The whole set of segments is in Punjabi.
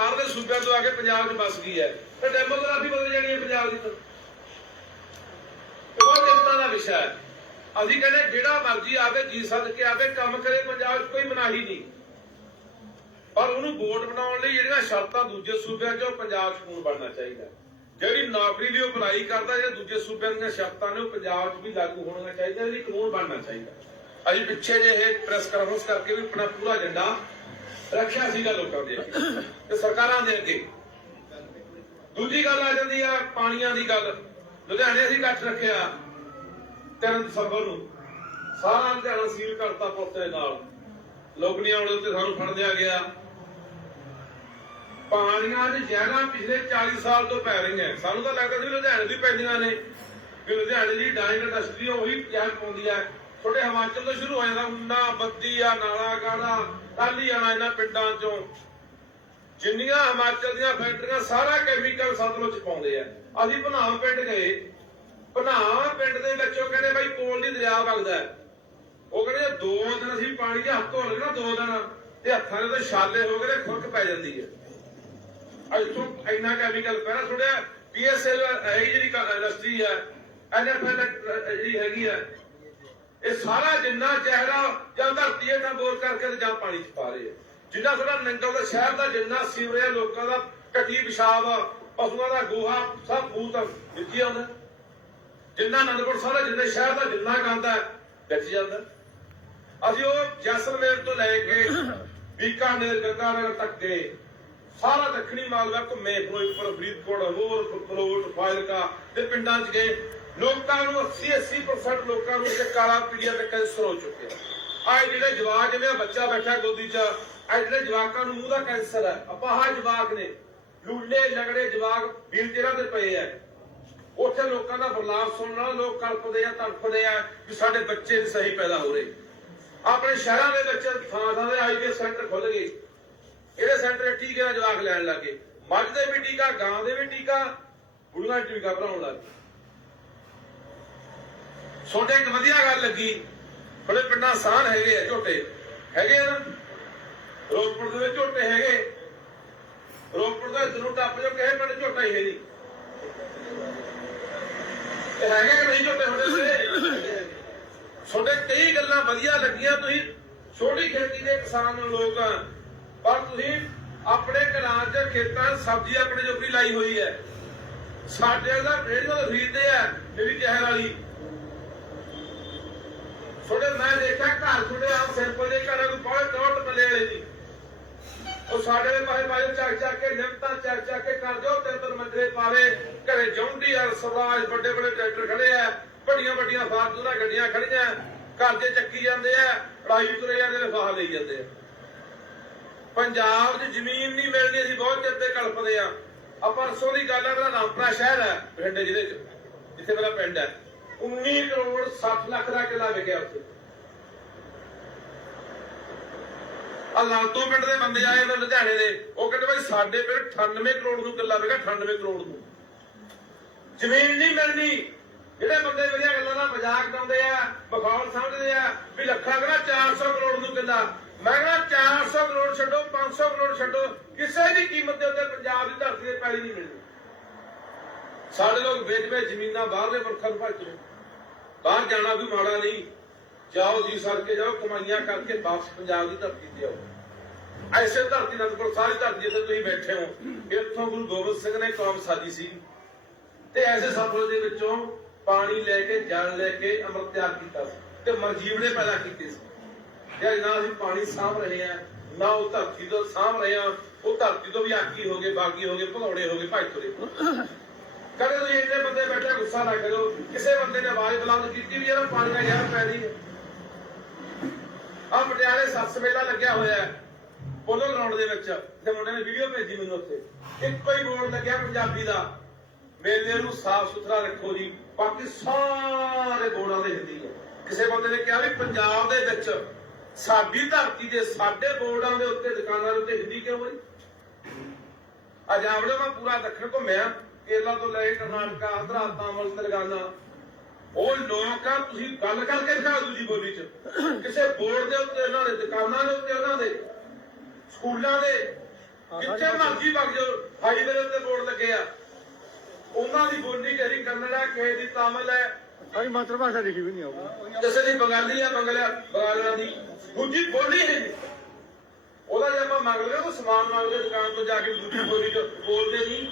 ਬਾਹਰ ਸੂਬਿਆਂ ਤੋਂ ਆ ਕੇ ਪੰਜਾਬ 'ਚ ਵਸ ਗਈ ਹੈ। ਤੇ ਡੈਮੋਗ੍ਰਾਫੀ ਬਦਲ ਜਾਣੀ ਹੈ ਪੰਜਾਬ ਦੀ ਤਾਂ। ਇਹ ਬਹੁਤ ਚਿੰਤਾ ਦਾ ਵਿਸ਼ਾ ਹੈ। ਅਸੀਂ ਕਹਿੰਦੇ ਜਿਹੜਾ ਮਰਜ਼ੀ ਆਵੇ, ਜੀ ਸੱਦ ਕੇ ਆਵੇ, ਕੰਮ ਕਰੇ, ਪੰਜਾਬ 'ਚ ਕੋਈ ਮਨਾਹੀ ਨਹੀਂ। ਪਰ ਉਹਨੂੰ ਵੋਟ ਬਣਾਉਣ ਲਈ ਜਿਹੜੀਆਂ ਸ਼ਰਤਾਂ ਦੂਜੇ ਸੂਬਿਆਂ 'ਚ ਪੰਜਾਬ 'ਚ ਕਾਨੂੰਨ ਬਣਨਾ ਚਾਹੀਦਾ ਜਿਹੜੀ ਨੌਕਰੀ ਦੀ ਉਹ ਅਪਲਾਈ ਕਰਦਾ ਜਿਹੜੇ ਦੂਜੇ ਸੂਬਿਆਂ ਦੀਆਂ ਸ਼ਰਤਾਂ ਨੇ, ਉਹ ਪੰਜਾਬ 'ਚ ਵੀ ਲਾਗੂ ਹੋਣੀਆਂ ਚਾਹੀਦੀਆਂ ਇਹਦੀ ਕਾਨੂੰਨ ਬਣਨਾ ਚਾਹੀਦਾ ਅਸੀਂ ਪਿੱਛੇ ਜੇ ਇਹ ਪ੍ਰੈਸ ਕਾਨਫਰੰਸ ਕਰਕੇ ਵੀ ਆਪਣਾ ਪੂਰਾ ਏਜੰਡਾ ਰੱਖਿਆ ਸੀਗਾ ਲੋਕਾਂ ਦੇ ਅੱਗੇ ਤੇ ਸਰਕਾਰਾਂ ਦੇ ਅੱਗੇ। ਦੂਜੀ ਗੱਲ ਆ ਜਾਂਦੀ ਆ, ਪਾਣੀਆਂ ਦੀ ਗੱਲ। ਲੁਧਿਆਣੇ ਅਸੀਂ ਇਕੱਠ ਰੱਖਿਆ 3 ਦਸੰਬਰ ਨੂੰ। ਸਾਰਾ ਲੁਧਿਆਣਾ ਸੀਲ ਕਰਤਾ ਪੁੱਤ ਦੇ ਨਾਲ। ਲੋਕ ਨਹੀਂ ਆਉਣੇ ਉੱਤੇ ਸਾਨੂੰ ਫੜ ਲਿਆ ਗਿਆ। ਪਾਣੀਆਂ ਦੀ ਜ਼ਹਿਰਾਂ ਪਿਛਲੇ 40 ਸਾਲ ਤੋਂ ਪੈ ਰਹੀਆਂ। ਸਾਨੂੰ ਤਾਂ ਲੱਗਦਾ ਸੀ ਲੁਧਿਆਣੇ ਦੀ ਪੈਂਦੀਆਂ ਨੇ। ਕਿ ਲੁਧਿਆਣੇ ਦੀ ਡਾਈਂਗ ਇੰਡਸਟਰੀ ਉਹੀ ਪਿਆਰ ਪਾਉਂਦੀ ਹੈ ਛੋਟੇ ਹਿਮਾਚਲ ਤੋਂ ਸ਼ੁਰੂ ਹੋ ਜਾਂਦਾ ਉਨਾ, ਬੱਦੀ ਆ, ਨਾਲਾ ਗਾੜਾ ਕਾਲੀ ਆਣਾ ਇਹਨਾਂ ਪਿੰਡਾਂ ਚੋਂ। ਜਿੰਨੀਆਂ ਹਿਮਾਚਲ ਦੀਆਂ ਫੈਕਟਰੀਆਂ ਸਾਰਾ ਕੈਮੀਕਲ ਸਤਲੁਜ ਪਾਉਂਦੇ ਆ। ਅਸੀਂ ਭਨਾਮ ਪਿੰਡ ਗਏ। ਭਨਾਮ ਪਿੰਡ ਦੇ ਵਿੱਚੋਂ ਕਹਿੰਦੇ ਬਾਈ ਕੋਲ ਦੀ ਦਰਿਆ ਵਗਦਾ ਉਹ ਕਹਿੰਦੇ ਦੋ ਦਿਨ ਅਸੀਂ ਪਾਣੀ 'ਚ ਹੱਥ ਧੋ ਨਾ ਦੋ ਦਿਨ। ਤੇ ਹੱਥਾਂ ਦੇ ਤੇ ਛਾਲੇ ਹੋ ਗਏ ਖੁਰਕ ਪੈ ਜਾਂਦੀ ਹੈ। ਅੱਜ ਤੋਂ ਇੰਨਾ ਕੈਮੀਕਲ ਪਹਿਲਾਂ ਥੋੜਿਆ ਪੀਐਸਐਲ ਹੈ ਜਿਹੜੀ ਇੰਡਸਟਰੀ ਹੈ ਐਨਐਫਐਲ ਜਿਹੜੀ ਹੈਗੀ ਹੈ। ਇਹ ਸਾਰਾ ਜਿੰਨਾ ਚਿਹਰਾ ਜਾਂ ਧਰਤੀ ਇਹਨਾਂ ਬੋਰ ਕਰਕੇ ਤੇ ਜਾਂ ਪਾਣੀ 'ਚ ਪਾ ਰਹੇ ਆ। ਜਿੰਨਾ ਸਾਡਾ ਨੰਗਲ ਦਾ ਸ਼ਹਿਰ ਦਾ, ਜਿੰਨਾ ਸੀਵਰੇਜ ਲੋਕਾਂ ਦਾ ਘਟੀ ਪਿਸ਼ਾਬ ਪਸ਼ੂਆਂ ਦਾ ਗੋਹਾ, ਸਭ ਬੂਤ ਵਿੱਚ ਆਉਂਦਾ। ਜਿੰਨਾ ਅਨੰਦਪੁਰ ਸਾਹਿਬ ਜਿੰਨੇ ਸ਼ਹਿਰ ਦਾ, ਜਿੰਨਾ ਗੰਦਾ ਵਿੱਚ ਜਾਂਦਾ। ਅਸੀਂ ਉਹ ਜੈਸਲਮੇਰ ਤੋਂ ਲੈ ਕੇ ਬੀਕਾਨੇਰ, ਗੰਗਾਨਗਰ ਤੱਕ ਗਏ। ਸਾਰਾ ਦੱਖਣੀ ਮਾਲਵਾ ਘੁੰਮੇ, ਫਿਰੋਜ਼ਪੁਰ, ਫਰੀਦਕੋਟ ਹੋਰ ਫਲੋਟ ਫਾਜ਼ਿਲਕਾ ਤੇ ਪਿੰਡਾਂ 'ਚ ਗਏ। ਲੋਕਾਂ ਨੂੰ 80 80% ਲੋਕਾਂ ਨੂੰ ਇਹ ਕਾਲਾ ਪੀੜੀਆ ਤੇ ਕੈਂਸਰ ਹੋ ਚੁੱਕਿਆ ਆ। ਜਿਹੜੇ ਜਵਾਕ ਜਿਵੇਂ ਬੱਚਾ ਬੈਠਾ ਗੋਦੀ 'ਚ ਆ ਜਿਹੜੇ ਜਵਾਕਾਂ ਨੂੰ ਮੂੰਹ ਦਾ ਕੈਂਸਰ ਹੈ ਅਪਾਹ ਜਵਾਕ ਨੇ ਲੂਲੇ ਲਗੜੇ ਜਵਾਕ ਵੀਲ ਚਿਹਰਾ ਤੇ ਪਏ ਆ। ਉੱਥੇ ਲੋਕਾਂ ਦਾ ਬਰਲਾਵ ਸੁਣਨ ਨਾਲ ਲੋਕ ਕਲਪਦੇ ਆ, ਤੜਫਦੇ ਆ ਕਿ ਸਾਡੇ ਬੱਚੇ ਨੀ ਸਹੀ ਪੈਦਾ ਹੋ ਰਹੇ। ਆਪਣੇ ਸ਼ਹਿਰਾਂ ਦੇ ਵਿੱਚ ਥਾਂ ਥਾਂ ਦੇ ਆਈਵੇ ਸੈਂਟਰ ਖੁੱਲ ਗਏ। ਇਹਦੇ ਸੈਂਟਰ ਟੀਕੇ ਨਾਲ ਜਵਾਕ ਲੈਣ ਲੱਗੇ ਮੱਝ ਦੇ ਵੀ ਟੀਕਾ, ਗਾਂ ਦੇ ਵੀ ਟੀਕਾ, ਬੁੜੀਆਂ ਦੇ ਟੀਕਾ ਭਰਾਉਣ ਲੱਗੇ ਤੁਹਾਡੇ ਇੱਕ ਵਧੀਆ ਗੱਲ ਲੱਗੀ। ਥੋੜੇ ਪਿੰਡਾਂ ਸਾਨ ਹੈਗੇ ਆ ਝੋਟੇ। ਹੈਗੇ ਨਾ? ਰੋਪੜ ਦੇ ਵਿੱਚ ਝੋਟੇ ਹੈਗੇ। ਰੋਪੜ ਦਾ ਇਧਰੋਂ ਟੱਪ ਜੋ ਕਿਸੇ ਪਿੰਡ ਝੋਟਾ ਹੀ ਹੈ ਨਹੀਂ। ਹੈਗੇ ਨਹੀਂ ਝੋਟੇ ਹੁੰਦੇ ਤੁਹਾਡੇ ਕਈ ਗੱਲਾਂ ਵਧੀਆ ਲੱਗੀਆਂ। ਤੁਸੀਂ ਛੋਟੀ ਖੇਤੀ ਦੇ ਕਿਸਾਨ ਲੋਕ ਪਰ ਤੁਸੀਂ ਆਪਣੇ ਘਰਾਂ 'ਚ, ਖੇਤਾਂ 'ਚ ਸਬਜ਼ੀ ਆਪਣੇ ਜੋਗੀ ਲਾਈ ਹੋਈ ਹੈ। ਸਾਡੇ ਦਾ ਰੇਡੀਓ ਤੋਂ ਖਰੀਦਦੇ ਆ, ਜਿਹੜੀ ਜ਼ਹਿਰ ਵਾਲੀ ਥੋੜੇ ਮੈਂ ਦੇਖਿਆ ਘਰ ਦੇ ਘਰਾਂ ਨੂੰ ਬਹੁਤ ਟੋਟ ਪੱਲੇ ਵਾਲੇ ਦੀ ਉਹ ਸਾਡੇ ਦੇ ਪਾਸੇ ਪਾਸੇ ਚੱਕ ਚੱਕ ਕੇ ਨਿਮਤਾਂ ਚੱਕ ਚੱਕ ਕੇ ਕਰ ਦਿਓ, ਤਿੰਨ ਤਿੰਨ ਮੰਜਰੇ ਪਾਵੇ, ਘਰੇ ਜੌਂਡੀ ਆ ਸਵਰਾਜ ਵੱਡੇ ਵੱਡੇ ਟਰੈਕਟਰ ਖੜੇ ਆ, ਵੱਡੀਆਂ ਵੱਡੀਆਂ ਫਾਰਚੂਨਰ ਗੱਡੀਆਂ ਖੜੀਆਂ, ਘਰ ਦੇ ਚੱਕੀ ਜਾਂਦੇ ਆ ਲੜਾਈ ਤੁਰੇ ਜਾਂਦੇ ਨੇ, ਫਾਹ ਲਈ ਜਾਂਦੇ ਆ। ਪੰਜਾਬ 'ਚ ਜ਼ਮੀਨ ਨਹੀਂ ਮਿਲਦੀ, ਅਸੀਂ ਬਹੁਤ ਚਿਰ ਤੇ ਕਲਪਦੇ ਆ। ਆ ਪਰਸੋਂ ਦੀ ਗੱਲ ਆ ਮੇਰਾ ਰਾਮਪੁਰਾ ਸ਼ਹਿਰ ਹੈ ਬਠਿੰਡੇ ਜ਼ਿਲ੍ਹੇ 'ਚ, ਜਿੱਥੇ ਮੇਰਾ ਪਿੰਡ ਹੈ 19 ਕਰੋੜ 60 ਲੱਖ ਦਾ ਕਿੱਲਾ ਵਿਕਿਆ ਉੱਥੇ। ਆ ਲਾਲਤੋਂ ਪਿੰਡ ਦੇ ਬੰਦੇ ਆਏ ਨੇ ਲੁਧਿਆਣੇ ਦੇ। ਉਹ ਕਹਿੰਦੇ ਭਾਈ ਸਾਡੇ ਪਿੰਡ 98 ਕਰੋੜ ਨੂੰ ਕਿੱਲਾ ਵਿਕਿਆ 98 ਕਰੋੜ ਨੂੰ। ਜ਼ਮੀਨ ਨਹੀਂ ਮਿਲਣੀ। ਜਿਹੜੇ ਬੰਦੇ ਵਧੀਆ ਗੱਲਾਂ ਦਾ ਮਜ਼ਾਕ ਉਡਾਉਂਦੇ ਆ ਬਖੌਲ ਸਮਝਦੇ ਆ, ਵੀ ਲੱਖਾਂ ਕਹਿੰਦਾ 400 ਕਰੋੜ ਨੂੰ ਕਿੱਲਾ। ਮੈਂ ਕਹਿੰਦਾ 400 ਕਰੋੜ ਛੱਡੋ 500 ਕਰੋੜ ਛੱਡੋ। ਕਿਸੇ ਵੀ ਕੀਮਤ ਦੇ ਉੱਤੇ ਪੰਜਾਬ ਦੀ ਧਰਤੀ ਤੇ ਪੈਲੀ ਨਹੀਂ ਮਿਲਣੀ। ਸਾਡੇ ਲੋਕ ਵੇਚ ਵੇਚ ਜ਼ਮੀਨਾਂ ਬਾਹਰਲੇ ਮੁਲਕਾਂ ਨੂੰ ਭੱਜ ਰਹੇ ਬਾਹਰ ਜਾਣਾ ਵੀ ਮਾੜਾ ਨਹੀਂ। ਜਾਓ ਜੀ ਸਰ ਜਾਓ, ਕਮਾਈਆਂ ਕਰਕੇ ਵਾਪਸ ਪੰਜਾਬ ਦੀ ਧਰਤੀ ਤੇ ਆਓ। ਐਸੇ ਧਰਤੀ ਅਨੰਦਪੁਰ ਸਾਰੀ ਧਰਤੀ ਜਿੱਥੇ ਤੁਸੀਂ ਬੈਠੇ ਹੋ। ਇੱਥੋਂ ਗੁਰੂ ਗੋਬਿੰਦ ਸਿੰਘ ਨੇ ਕੌਮ ਸਾਜੀ ਸੀ। ਤੇ ਐਸੇ ਸਤਲੁਜ ਦੇ ਵਿੱਚੋਂ ਪਾਣੀ ਲੈ ਕੇ, ਜਲ ਲੈ ਕੇ ਅੰਮ੍ਰਿਤ ਤਿਆਰ ਕੀਤਾ ਸੀ ਤੇ ਮਰਜੀਵੜੇ ਪੈਦਾ ਕੀਤੇ ਸੀ। ਜੇ ਨਾ ਅਸੀਂ ਪਾਣੀ ਸਾਂਭ ਰਹੇ ਆ ਨਾ ਉਹ ਧਰਤੀ ਤੋਂ ਸਾਂਭ ਰਹੇ ਆ ਉਹ ਧਰਤੀ ਤੋਂ ਵੀ ਆਕੀ ਹੋ ਗਏ, ਬਾਗੀ ਹੋ ਗਏ, ਭਗੌੜੇ ਹੋ ਗਏ, ਭਾਈ ਤੁਰੇ। ਕਦੇ ਤੁਸੀਂ ਇੰਨੇ ਬੰਦੇ ਬੈਠੇ ਗੁੱਸਾ ਨਾ ਕਰੋ ਕਿਸੇ ਬੰਦੇ ਨੇ ਆਵਾਜ਼ ਬੁਲੰਦ ਕੀਤੀ ਵੀ ਜਿਹੜਾ ਪਾਣੀ ਦਾ ਜ਼ਹਿਰ ਪੈ ਰਹੀ ਹੈ। ਆ ਪਟਿਆਲੇ ਸੱਸ ਮੇਲਾ ਲੱਗਿਆ ਹੋਇਆ ਹੈ ਪੋਲੋ ਗਰਾਊਂਡ ਦੇ ਵਿੱਚ। ਤੇ ਮੁੰਡੇ ਨੇ ਵੀਡੀਓ ਭੇਜੀ ਮੈਨੂੰ ਉੱਥੇ। ਇੱਕੋ ਹੀ ਬੋਰਡ ਲੱਗਿਆ ਪੰਜਾਬੀ ਦਾ। ਮੇਲੇ ਨੂੰ ਸਾਫ਼ ਸੁਥਰਾ ਰੱਖੋ ਜੀ। ਬਾਕੀ ਸਾਰੇ ਬੋਰਡਾਂ ਦੇ ਹਿੰਦੀ ਹੈ। ਕਿਸੇ ਬੰਦੇ ਨੇ ਕਿਹਾ ਵੀ ਪੰਜਾਬ ਦੇ ਵਿੱਚ ਸਾਡੀ ਧਰਤੀ ਦੇ ਸਾਡੇ ਬੋਰਡਾਂ ਦੇ ਉੱਤੇ ਦੁਕਾਨਾਂ ਦੇ ਉੱਤੇ ਹਿੰਦੀ ਕਿਉਂ ਹੋਈ ਅੱਜ ਮੈਂ ਪੂਰਾ ਦੱਖਣ ਘੁੰਮਿਆ। ਕੇਰਲਾ ਤੋਂ ਲੈ ਕੇ ਕਰਨਾਟਕਾ, ਆਂਧਰਾ ਤਾਮਿਲ ਤੇਲੰਗਾਨਾ। ਉਹ ਲੋਕ ਆ ਤੁਸੀਂ ਗੱਲ ਕਰਕੇ ਦਿਖਾਓ ਦੂਜੀ ਬੋਲੀ ਚ। ਕਿਸੇ ਬੋਰਡ ਦੇ ਉੱਤੇ ਉਹਨਾਂ ਦੇ ਦੁਕਾਨਾਂ ਦੇ ਉੱਤੇ ਉਹਨਾਂ ਦੇ ਸਕੂਲਾਂ ਦੇ ਕਿੱਥੇ ਮਰਜ਼ੀ ਵਗ ਜਾਓ ਹਾਈਵੇ ਦੇ ਉੱਤੇ ਬੋਰਡ ਲੱਗੇ ਆ। ਉਹਨਾਂ ਦੀ ਬੋਲੀ ਕਿਹੜੀ ਕੰਨੜਾ ਕਿਸੇ ਦੀ ਤਾਮਿਲ ਹੈ ਸਾਡੀ ਮਾਤਰ ਭਾਸ਼ਾ ਲਿਖੀ ਵੀ ਨਹੀਂ ਆਉਗੀ ਕਿਸੇ ਦੀ ਬੰਗਾਲੀ ਆ ਬੰਗਲਿਆ ਬੰਗਾਲੀਆਂ ਦੀ। ਦੂਜੀ ਬੋਲੀ ਹੈ। ਉਹਦਾ ਜੇ ਆਪਾਂ ਮੰਗਦੇ ਹਾਂ ਤਾਂ ਸਮਾਨ ਮੰਗਦੇ ਦੁਕਾਨ ਤੋਂ ਜਾ ਕੇ ਦੂਜੀ ਬੋਲੀ ਚ ਬੋਲਦੇ ਨਹੀਂ।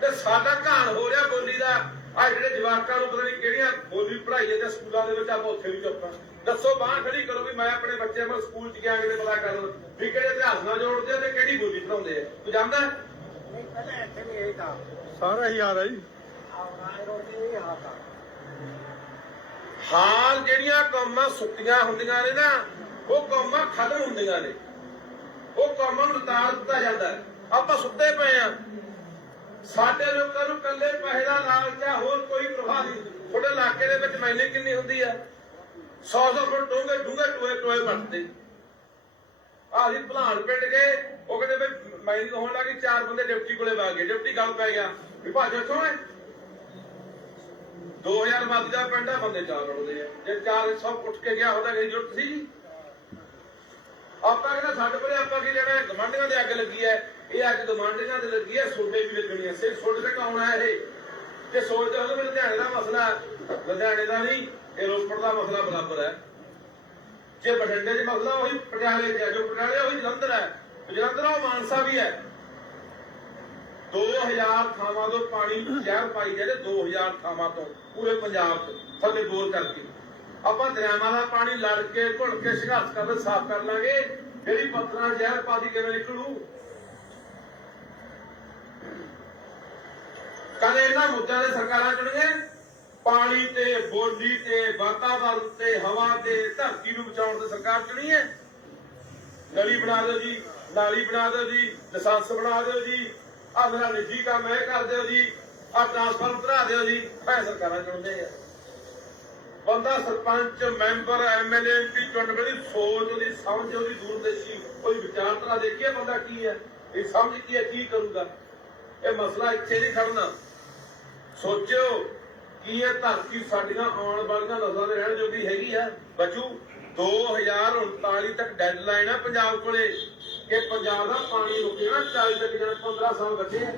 ਤੇ ਸਾਡਾ ਘਾਣ ਹੋ ਰਿਹਾ ਬੋਲੀ ਦਾ। ਆ ਜਿਹੜੇ ਜਵਾਕਾਂ ਨੂੰ ਪਤਾ ਨਹੀਂ ਕਿਹੜੀਆਂ ਬੋਲੀ ਪੜ੍ਹਾਈ ਜਾਂਦੇ ਸਕੂਲਾਂ ਦੇ ਵਿੱਚ ਆਪਾਂ ਉੱਥੇ ਵੀ ਚੁੱਪਾਂ। ਦੱਸੋ ਬਾਹਰ ਖੜੀ ਕਰੋ ਵੀ ਮੈਂ ਆਪਣੇ ਬੱਚੇ ਨੂੰ ਸਕੂਲ ਚ ਗਿਆ ਕਿਤੇ ਪਤਾ ਕਰਨ। ਵੀ ਕਿਹੜੇ ਇਤਿਹਾਸ ਨਾਲ ਜੋੜਦੇ ਆ ਤੇ ਕਿਹੜੀ ਬੋਲੀ ਪੜਾਉਂਦੇ ਆ। ਤੂੰ ਜਾਣਦਾ? ਹੈ? ਨਹੀਂ ਪਹਿਲਾਂ ਇੱਥੇ ਵੀ ਇਹ ਤਾਂ। ਸਾਰਾ ਹੀ ਯਾਦ ਆ ਜੀ। ਆਉਣਾ ਰੋਡ ਤੇ ਇਹ ਹਾਲ ਤਾਂ। ਹਾਲ ਜਿਹੜੀਆਂ ਕੌਮਾਂ ਸੁੱਤੀਆਂ ਹੁੰਦੀਆਂ ਨੇ ਨਾ ਉਹ ਕੌਮਾਂ ਖਤਮ ਹੁੰਦੀਆਂ ਨੇ। ਉਹ ਕੌਮਾਂ ਨੂੰ ਲਤਾੜ ਦਿੱਤਾ ਜਾਂਦਾ। ਆਪਾਂ ਸੁੱਤੇ ਪਏ ਆ। ਸਾਡੇ ਲੋਕਾਂ ਨੂੰ ਕੱਲੇ ਪੈਸੇ ਦਾ ਲਾਲਚ ਆ, ਹੋਰ ਕੋਈ ਪ੍ਰਵਾਹ ਨਹੀਂ। ਤੁਹਾਡੇ ਇਲਾਕੇ ਦੇ ਵਿੱਚ ਮੈਨੇ ਕਿੰਨੀ ਹੁੰਦੀ ਆ? 100 100 ਫੁੱਟ ਡੂੰਘੇ ਡੂੰਘੇ ਟੋਏ ਟੋਏ ਬਣਦੇ। ਆ ਅਸੀਂ ਭਲਾਣ ਪਿੰਡ ਗਏ, ਉਹ ਕਹਿੰਦੇ ਵੀ ਮੈਨੀ ਹੋਣ ਲੱਗੀ, ਚਾਰ ਬੰਦੇ ਡਿਪਟੀ ਕੋਲੇ ਵਗ ਗਏ। ਡਿਪਟੀ ਗੱਲ ਪੈ ਗਿਆ। ਵੀ ਭਾਜੋ ਇੱਥੋਂ ਹੈ 2000 ਮਾਦੀ ਦਾ ਪਿੰਡ ਆ, ਬੰਦੇ ਚਾਰ ਰੁੜਦੇ ਆ। ਜੇ ਚਾਰ ਸਭ ਉੱਠ ਕੇ ਗਿਆ, ਉਹਦਾ ਕੋਈ ਜ਼ਰੂਰਤ ਸੀ? ਜੀ ਆਪਾਂ ਕਹਿੰਦਾ ਸਾਡੇ ਪਰੇ ਆਪਾਂ ਕੀ ਲੈਣਾ? ਹੈ ਗਮੰਡੀਆਂ ਦੇ ਅੱਗ ਲੱਗੀ ਹੈ ਇਹ ਅੱਗ ਗਮੰਡੀਆਂ ਦੇ ਲੱਗੀ ਹੈ ਸੋਡੇ ਵੀ ਲੱਗਣੀ ਹੈ ਸਿਰ ਸੋਡੇ ਤੇ ਕੌਣ ਹੈ ਇਹ? ਜੇ ਸੋਚਦੇ ਹੋ ਤਾਂ ਲੁਧਿਆਣੇ ਦਾ ਮਸਲਾ ਲੁਧਿਆਣੇ ਦਾ ਨਹੀਂ, ਇਹ ਰੋਪੜ ਦਾ ਮਸਲਾ ਬਰਾਬਰ ਹੈ। ਜੇ ਬਠਿੰਡੇ 'ਚ ਮਸਲਾ ਉਹੀ ਪਟਿਆਲੇ 'ਚ ਜੋ ਪਟਿਆਲੇ ਉਹੀ ਜਲੰਧਰ ਹੈ। ਜਲੰਧਰ ਉਹ ਮਾਨਸਾ ਵੀ ਹੈ। 2000 ਥਾਵਾਂ ਤੋਂ ਪਾਣੀ ਸ਼ਹਿਰ ਪਾਈ ਜਾਂਦੇ 2000 ਥਾਵਾਂ ਤੋਂ ਪੂਰੇ ਪੰਜਾਬ 'ਚ ਥੱਲੇ ਬੋਰ ਕਰਕੇ। ਆਪਾਂ ਦਰਿਆਵਾਂ ਦਾ ਪਾਣੀ ਲੜ ਕੇ ਘੁਲ ਕੇ ਸੰਘਰਸ਼ ਕਰਦੇ, ਸਾਫ਼ ਕਰ ਲਾਂਗੇ। ਜਿਹੜੀ ਪੱਥਰਾਂ ਜ਼ਹਿਰ ਪਾਦੀ ਕਿਵੇਂ ਨਿਕਲੂ? ਕਦੇ ਇਹਨਾਂ ਮੁੱਦਿਆਂ ਤੇ ਸਰਕਾਰਾਂ ਚੁਣੀਆਂ ਪਾਣੀ ਤੇ, ਬੋਲੀ ਤੇ ਵਾਤਾਵਰਣ ਤੇ, ਹਵਾ ਤੇ, ਧਰਤੀ ਨੂੰ ਬਚਾਉਣ ਤੇ ਸਰਕਾਰ ਚੁਣੀ ਹੈ ਗਲੀ ਬਣਾ ਦਿਓ ਜੀ, ਨਾਲੀ ਬਣਾ ਦਿਓ ਜੀ ਲਾਇਸੈਂਸ ਬਣਾ ਦਿਓ ਜੀ, ਆਹ ਮੇਰਾ ਨਿੱਜੀ ਕੰਮ ਇਹ ਕਰ ਦਿਓ ਜੀ, ਆਹ ਟ੍ਰਾਂਸਫਰ ਕਰਾ ਦਿਓ ਜੀ, ਐ ਸਰਕਾਰਾਂ ਚੁਣਦੇ ਆ। ਬੰਦਾ ਸਰਪੰਚ, ਮੈਂਬਰ ਐਮਐਲਏ ਦੀ ਚੁਣ ਬੜੀ ਸੋਚ, ਉਹਦੀ ਸਮਝ, ਉਹਦੀ ਦੂਰਦੇਸ਼ੀ ਉਹਦੀ ਵਿਚਾਰਧਾਰਾ ਦੇਖੀਏ ਬੰਦਾ ਕੀ ਹੈ, ਇਹ ਸਮਝ ਕੀ ਹੈ, ਕੀ ਕਰੂਗਾ? ਇਹ ਮਸਲਾ ਇੱਥੇ ਨਹੀਂ ਖੜਨਾ। ਸੋਚਿਓ ਕੀ ਇਹ ਧਰਤੀ ਸਾਡੀਆਂ ਆਉਣ ਵਾਲੀਆਂ ਨਸਲਾਂ ਦੇ ਰਹਿਣ ਜੋਗੀ ਹੈਗੀ ਆ? ਬਚੂ 2039 ਤੱਕ ਡੈਡਲਾਈਨ ਆ ਪੰਜਾਬ ਕੋਲੇ। ਕਿ ਪੰਜਾਬ ਦਾ ਪਾਣੀ ਰੁਕੇ ਨਾ 40 ਤੱਕ 15 ਸਾਲ ਬਚੇ ਆ।